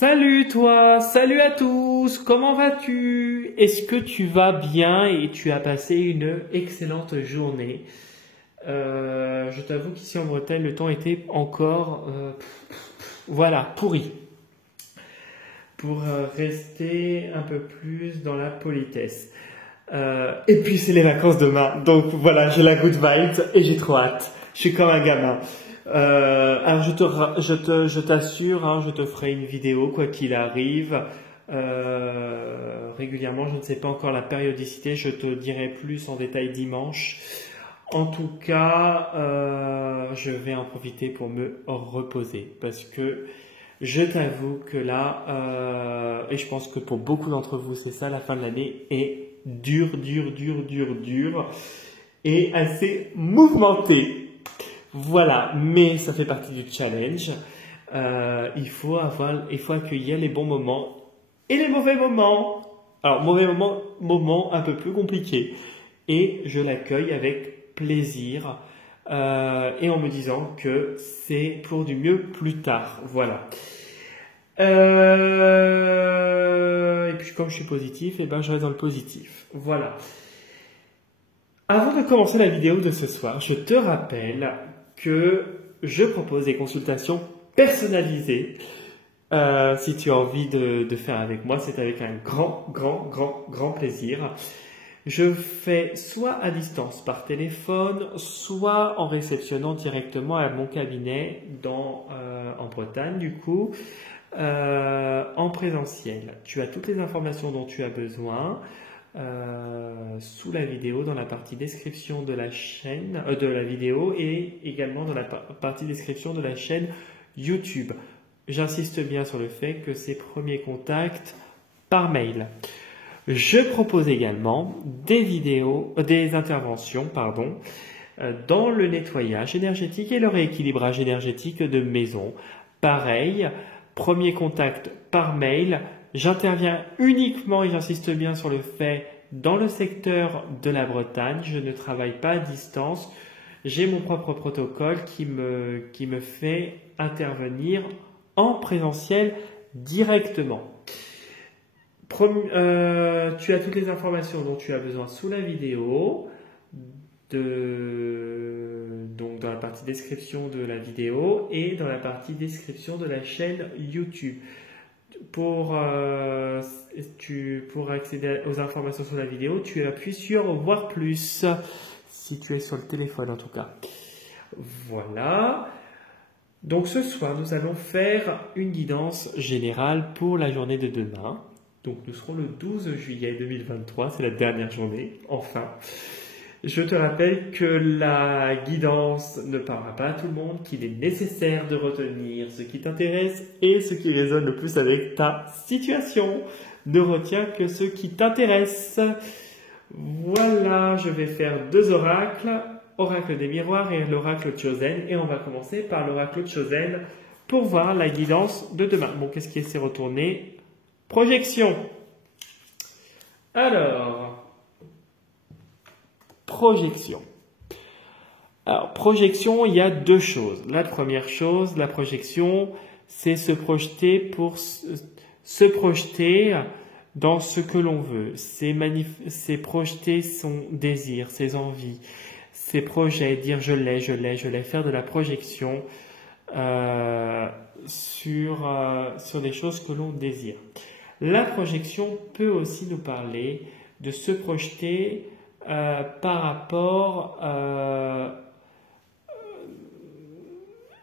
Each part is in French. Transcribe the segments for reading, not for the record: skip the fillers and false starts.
Salut toi, salut à tous, comment vas-tu? Est-ce que tu vas bien et tu as passé une excellente journée? Je t'avoue qu'ici en Bretagne, le temps était encore, voilà, pourri, pour rester un peu plus dans la politesse. Et puis c'est les vacances demain, donc voilà, j'ai la good vibes et j'ai trop hâte. Je suis comme un gamin. Alors je t'assure, hein, je te ferai une vidéo quoi qu'il arrive. Régulièrement, je ne sais pas encore la périodicité, je te dirai plus en détail dimanche. En tout cas, je vais en profiter pour me reposer parce que je t'avoue que là, et je pense que pour beaucoup d'entre vous, c'est ça, la fin de l'année est dure, et assez mouvementée. Voilà, mais ça fait partie du challenge. Il faut accueillir les bons moments et les mauvais moments. Alors, moment un peu plus compliqué. Et je l'accueille avec plaisir et en me disant que c'est pour du mieux plus tard. Voilà. Et puis comme je suis positif, eh ben, je reste dans le positif. Voilà. Avant de commencer la vidéo de ce soir, je te rappelle que je propose des consultations personnalisées. Si tu as envie de faire avec moi, c'est avec un grand plaisir. Je fais soit à distance par téléphone, soit en réceptionnant directement à mon cabinet en Bretagne, du coup, en présentiel. Tu as toutes les informations dont tu as besoin sous la vidéo, dans la partie description de la chaîne, de la vidéo et également dans la partie description de la chaîne YouTube. J'insiste bien sur le fait que c'est premier contact par mail. Je propose également des interventions, dans le nettoyage énergétique et le rééquilibrage énergétique de maison. Pareil, premier contact par mail. J'interviens uniquement, et j'insiste bien sur le fait, dans le secteur de la Bretagne. Je ne travaille pas à distance. J'ai mon propre protocole qui me fait intervenir en présentiel directement. Tu as toutes les informations dont tu as besoin sous la vidéo, donc dans la partie description de la vidéo et dans la partie description de la chaîne YouTube. Pour accéder aux informations sur la vidéo, tu appuies sur voir plus, si tu es sur le téléphone en tout cas. Voilà. Donc ce soir, nous allons faire une guidance générale pour la journée de demain. Donc nous serons le 12 juillet 2023, c'est la dernière journée, enfin. Je te rappelle que la guidance ne parlera pas à tout le monde, qu'il est nécessaire de retenir ce qui t'intéresse et ce qui résonne le plus avec ta situation. Ne retiens que ce qui t'intéresse. Voilà, je vais faire deux oracles, oracle des miroirs et l'oracle Chosen. Et on va commencer par l'oracle Chosen pour voir la guidance de demain. Bon, qu'est-ce qui s'est retourné? Projection. Alors, projection. Alors, projection, il y a deux choses. La première chose, la projection, c'est se projeter dans ce que l'on veut. C'est projeter son désir, ses envies, ses projets, dire je l'ai, faire de la projection sur des choses que l'on désire. La projection peut aussi nous parler de se projeter par rapport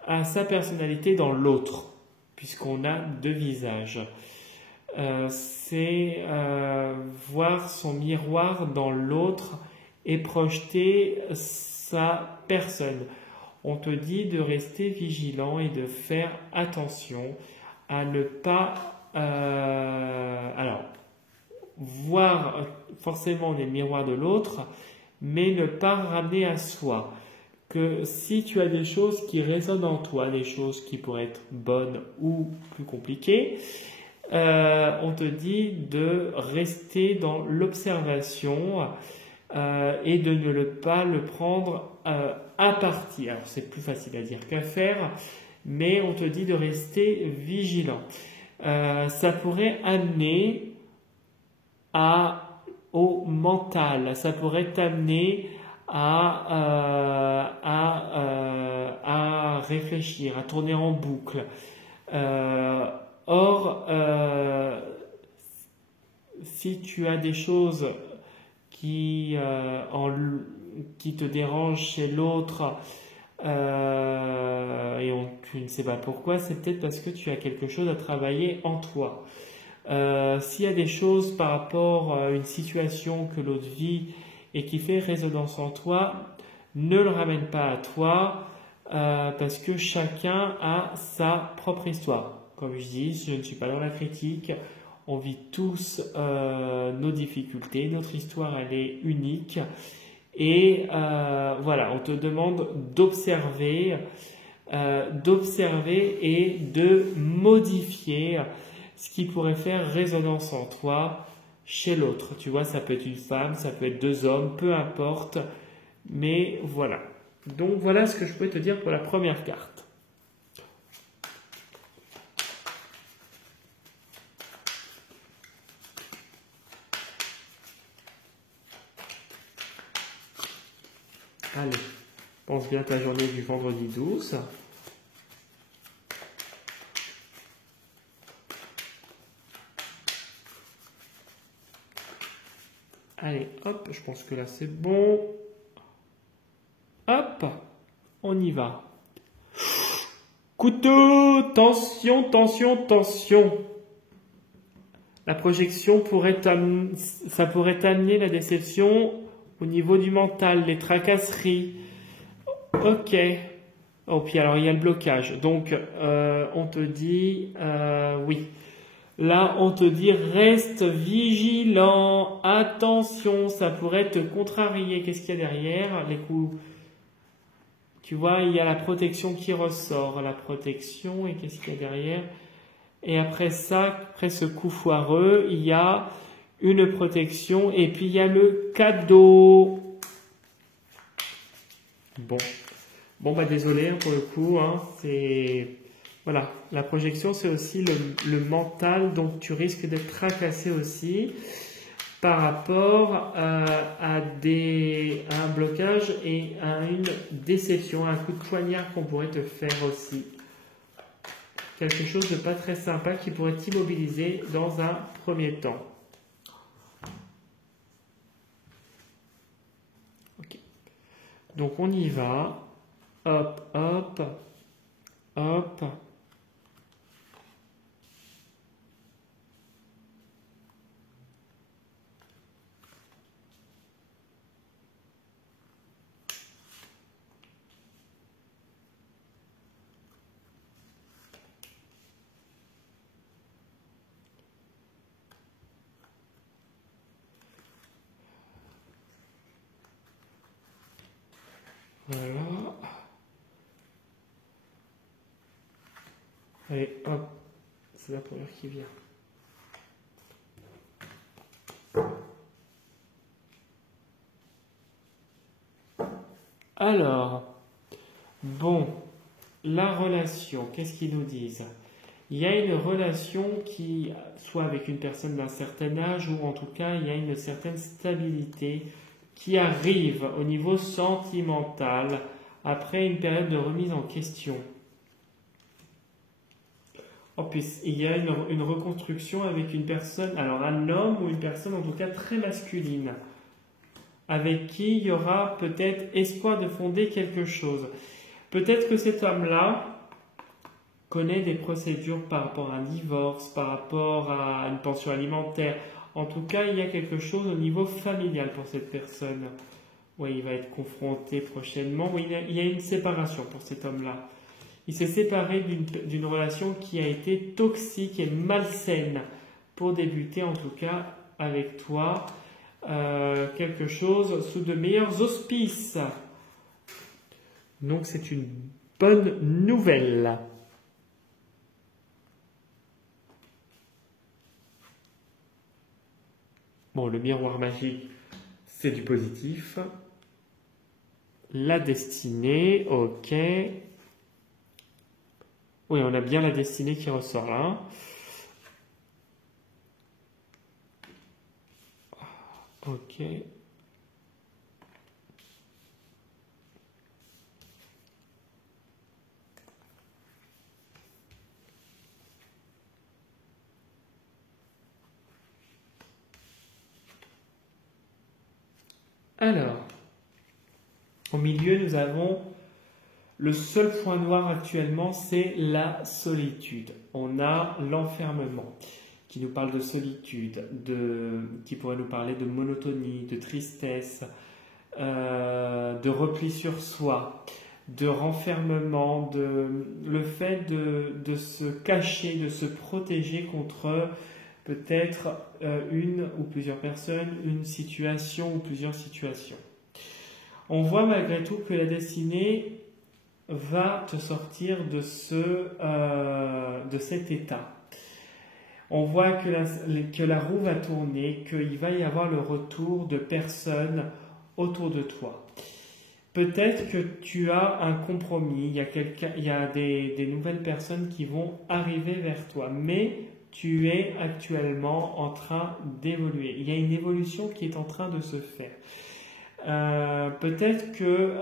à sa personnalité dans l'autre, puisqu'on a deux visages. C'est voir son miroir dans l'autre et projeter sa personne. On te dit de rester vigilant et de faire attention à ne pas voir forcément les miroirs de l'autre, mais ne pas ramener à soi. Que si tu as des choses qui résonnent en toi, des choses qui pourraient être bonnes ou plus compliquées, on te dit de rester dans l'observation et de ne pas le prendre à partie. Alors c'est plus facile à dire qu'à faire, mais on te dit de rester vigilant. Ça pourrait amener au mental, ça pourrait t'amener à réfléchir, à tourner en boucle. Or, si tu as des choses qui te dérangent chez l'autre tu ne sais pas pourquoi, c'est peut-être parce que tu as quelque chose à travailler en toi. S'il y a des choses par rapport à une situation que l'autre vit et qui fait résonance en toi, ne le ramène pas à toi parce que chacun a sa propre histoire. Comme je dis, je ne suis pas dans la critique. On vit tous nos difficultés. Notre histoire, elle est unique. Et voilà, on te demande d'observer et de modifier ce qui pourrait faire résonance en toi chez l'autre. Tu vois, ça peut être une femme, ça peut être deux hommes, peu importe. Mais voilà. Donc voilà ce que je peux te dire pour la première carte. Allez, pense bien à ta journée du vendredi 12. Allez, hop, je pense que là c'est bon. Hop, on y va. Couteau, tension, tension, tension. La projection ça pourrait t'amener la déception au niveau du mental, les tracasseries. Ok. Oh, puis alors il y a le blocage. Donc, on te dit, oui. Là, on te dit, reste vigilant, attention, ça pourrait te contrarier. Qu'est-ce qu'il y a derrière? Les coups. Tu vois, il y a la protection qui ressort. La protection, et qu'est-ce qu'il y a derrière? Et après ça, après ce coup foireux, il y a une protection et puis il y a le cadeau. Bon, bah désolé pour le coup, hein, c'est voilà, la projection c'est aussi le mental, donc tu risques d'être tracassé aussi par rapport à un blocage et à une déception, un coup de poignard qu'on pourrait te faire aussi. Quelque chose de pas très sympa qui pourrait t'immobiliser dans un premier temps. Ok. Donc on y va. Hop, hop, hop. Voilà. Allez, hop. C'est la première qui vient. Alors, bon, la relation, qu'est-ce qu'ils nous disent? Il y a une relation qui, soit avec une personne d'un certain âge, ou en tout cas, il y a une certaine stabilité qui arrive au niveau sentimental après une période de remise en question. En plus, il y a une reconstruction avec une personne, alors un homme ou une personne en tout cas très masculine, avec qui il y aura peut-être espoir de fonder quelque chose. Peut-être que cet homme-là connaît des procédures par rapport à un divorce, par rapport à une pension alimentaire. En tout cas, il y a quelque chose au niveau familial pour cette personne. Oui, il va être confronté prochainement. Oui, il y a une séparation pour cet homme-là. Il s'est séparé d'une relation qui a été toxique et malsaine pour débuter, en tout cas, avec toi, quelque chose sous de meilleurs auspices. Donc, c'est une bonne nouvelle. Bon, le miroir magique, c'est du positif. La destinée, ok. Oui, on a bien la destinée qui ressort là. Ok. Alors, au milieu, nous avons le seul point noir actuellement, c'est la solitude. On a l'enfermement qui nous parle de solitude, qui pourrait nous parler de monotonie, de tristesse, de repli sur soi, de renfermement, le fait de se cacher, de se protéger contre peut-être une ou plusieurs personnes, une situation ou plusieurs situations. On voit malgré tout que la destinée va te sortir de cet état. On voit que la roue va tourner, qu'il va y avoir le retour de personnes autour de toi. Peut-être que tu as un compromis, il y a des nouvelles personnes qui vont arriver vers toi, mais tu es actuellement en train d'évoluer. Il y a une évolution qui est en train de se faire. Peut-être que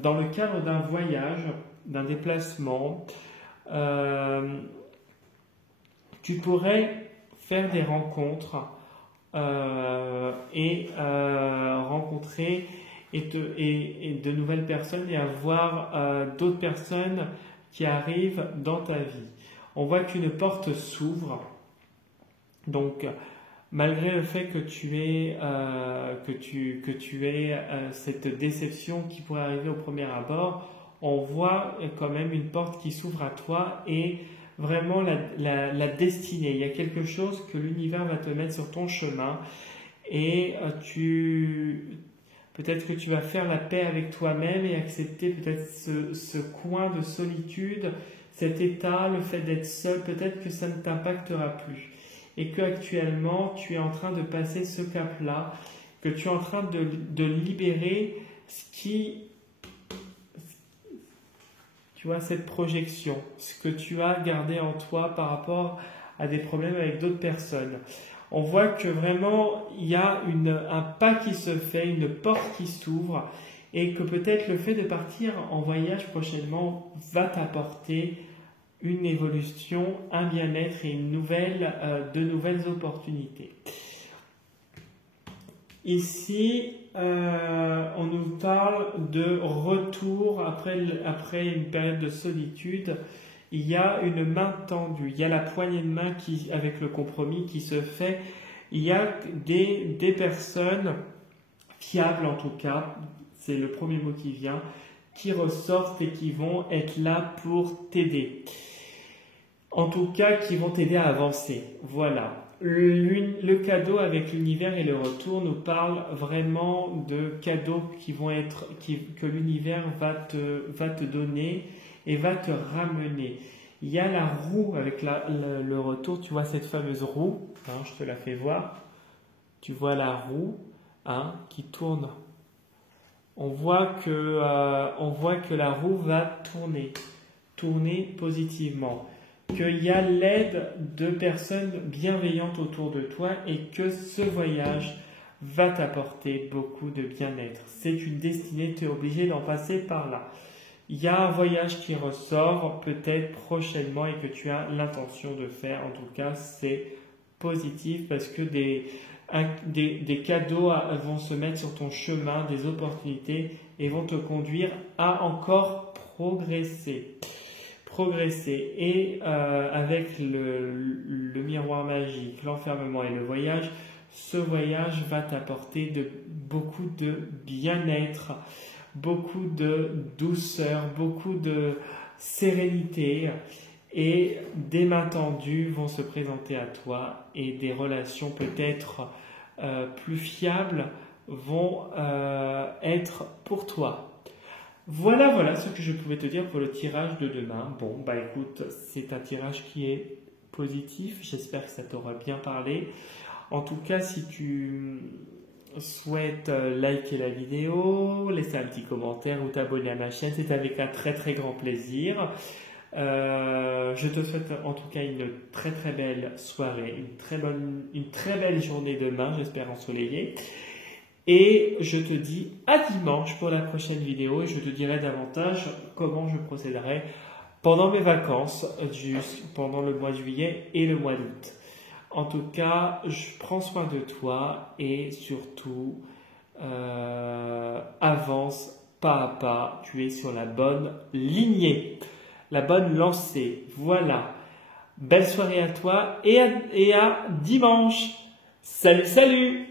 dans le cadre d'un voyage, d'un déplacement, tu pourrais faire des rencontres et rencontrer et de nouvelles personnes et avoir d'autres personnes qui arrivent dans ta vie. On voit qu'une porte s'ouvre, donc malgré le fait que tu aies cette déception qui pourrait arriver au premier abord, on voit quand même une porte qui s'ouvre à toi et vraiment la destinée. Il y a quelque chose que l'univers va te mettre sur ton chemin et peut-être que tu vas faire la paix avec toi-même et accepter peut-être ce coin de solitude, cet état, le fait d'être seul, peut-être que ça ne t'impactera plus. Et qu'actuellement, tu es en train de passer ce cap-là, que tu es en train de libérer tu vois, cette projection, ce que tu as gardé en toi par rapport à des problèmes avec d'autres personnes. On voit que vraiment, il y a un pas qui se fait, une porte qui s'ouvre, et que peut-être le fait de partir en voyage prochainement va t'apporter une évolution, un bien-être et de nouvelles opportunités. Ici, on nous parle de retour après une période de solitude. Il y a une main tendue, il y a la poignée de main avec le compromis qui se fait. Il y a des personnes fiables en tout cas, c'est le premier mot qui vient, qui ressortent et qui vont être là pour t'aider. En tout cas, qui vont t'aider à avancer. Voilà. Le cadeau avec l'univers et le retour nous parle vraiment de cadeaux que l'univers va te donner et va te ramener. Il y a la roue avec le retour, tu vois cette fameuse roue, hein, je te la fais voir. Tu vois la roue qui tourne. On voit que la roue va tourner positivement. Qu'il y a l'aide de personnes bienveillantes autour de toi et que ce voyage va t'apporter beaucoup de bien-être. C'est une destinée, tu es obligé d'en passer par là. Il y a un voyage qui ressort peut-être prochainement et que tu as l'intention de faire. En tout cas, c'est positif parce que des cadeaux vont se mettre sur ton chemin, des opportunités et vont te conduire à encore progresser. Et avec le miroir magique, l'enfermement et le voyage, ce voyage va t'apporter beaucoup de bien-être, beaucoup de douceur, beaucoup de sérénité et des mains tendues vont se présenter à toi et des relations peut-être plus fiables vont être pour toi. Voilà ce que je pouvais te dire pour le tirage de demain. Bon, écoute, c'est un tirage qui est positif. J'espère que ça t'aura bien parlé. En tout cas, si tu souhaites liker la vidéo, laisser un petit commentaire ou t'abonner à ma chaîne, c'est avec un très très grand plaisir. Je te souhaite en tout cas une très très belle soirée, une très belle journée demain, j'espère ensoleillée. Et je te dis à dimanche pour la prochaine vidéo et je te dirai davantage comment je procéderai pendant mes vacances, pendant le mois de juillet et le mois d'août. En tout cas, je prends soin de toi et surtout avance pas à pas, tu es sur la bonne lignée, la bonne lancée. Voilà, belle soirée à toi et à dimanche. Salut, salut!